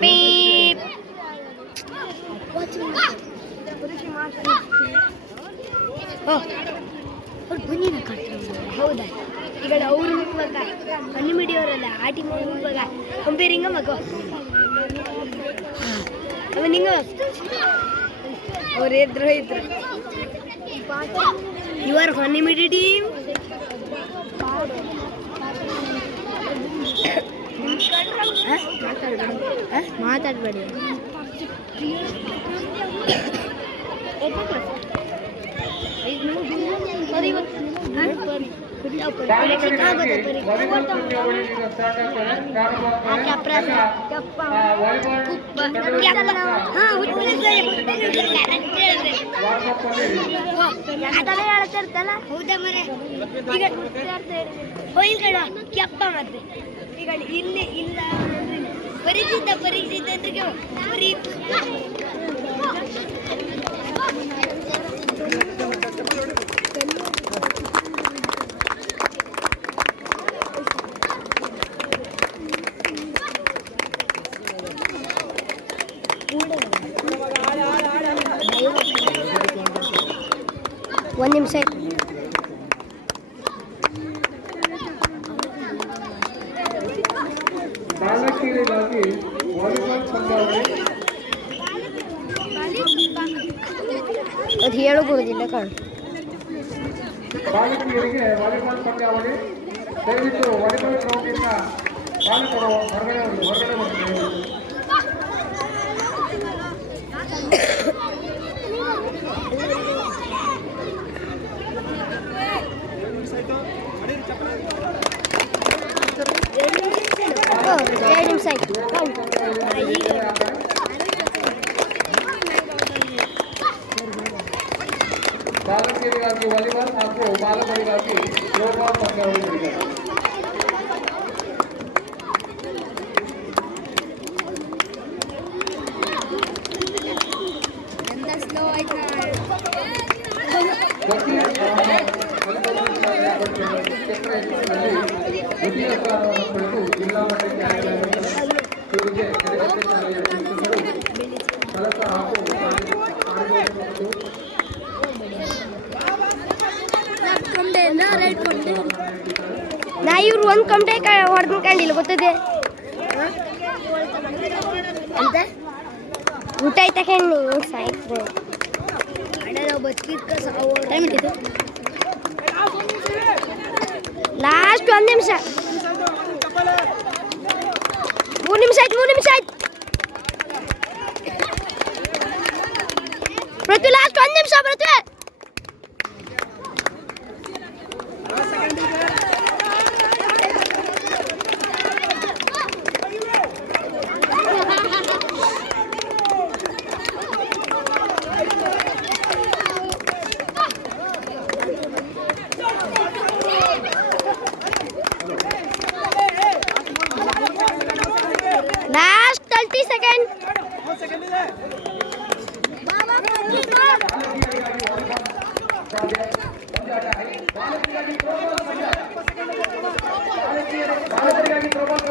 ಪೀಪ್ ಬನ್ನಿನ ಹೌದಾ ಈಗ ಅವರು ಹುಡುವಾಗ ಅನ್ಮಿಡಿಯವರಲ್ಲ ಆ ಟೀಮ್ ಹುಡುವಾಗ ಕಂಪೇರಿಂಗ ಮಗು ಅವ ನಿಂಗ ಅವ್ರು ಇದ್ರು ಯುವರ್ ಹೊನ್ನಿಮಿಡಿ ಟೀಮ್ ಮಾತಾಡಬೇಡಿ ಹೇಳ್ತಿರ್ತಲ್ಲ ಹೌದಾ ಮನೆ ಈಗ ಕೆಪ್ಪ ಮತ್ತೆ ಈಗ ಇಲ್ಲಿ ಇಲ್ಲ ಪರಿಚಿತ ಅಂದ್ರೆ ಒಂದು ನಿಮಿಷ ಬಾಲಕಿಯರಿಗಾಗಿ ವಾಲಿಬಾಲ್ ಪಂದ್ಯಾವಳಿ ಅದು ಹೇಳಬಹುದಿಲ್ಲ ಕಾಣು ಬಾಲಕಿಯರಿಗೆ ವಾಲಿಬಾಲ್ ಪಂದ್ಯಾವಳಿ ದಯವಿಟ್ಟು ವಾಲಿಬಾಲ್ ಗ್ರೌಂಡಿಂದ ಬಾಲಕರು ಹೊರಗಡೆ ಬರ್ತೇವೆ. ಬಾಲಕಿಯರಿಗಾಗಿ ವಾಲಿಬಾಲ್ ಹಾಗೂ ಬಾಲಕರಿಗಾಗಿ ಥ್ರೋಬಾಲ್ ಪಂದ್ಯಾವಳಿ ನಡೆದಿದೆ. ದ್ವಿತೀಯ ಸ್ಥಾನವನ್ನು ಪಡೆದು ಜಿಲ್ಲಾ ಮಟ್ಟಕ್ಕೆ ಆಯ್ಕೆಯಾಗಿರುವ ಇವರಿಗೆ ಕೆಳಗಟ್ಟೆ ಶಾಲೆಯ ಶಿಕ್ಷಕರು ಕಲಸ ಹಾಗೂ ನಾ ಇವ್ರು ಒಂದು ಕಮಟೆ ಹೊಡೆದ್ಕೊಂಡಿಲ್ಲ ಗೊತ್ತದೆ ಅಂತ ಊಟ ಆಯ್ತಾ ಕಣ್ಣಿ ಸಾಯ್ತು ಲಾಸ್ಟ್ ಒಂದು ನಿಮಿಷ 3 ನಿಮಿಷ ಆಯ್ತು ಪೃಥ್ವಿ ಲಾಸ್ಟ್ 1 ನಿಮಿಷ ಪೃಥ್ವಿ Last 30 seconds. ಬಾಲಕರಿಗಾಗಿ ಥ್ರೋಬಾಲ್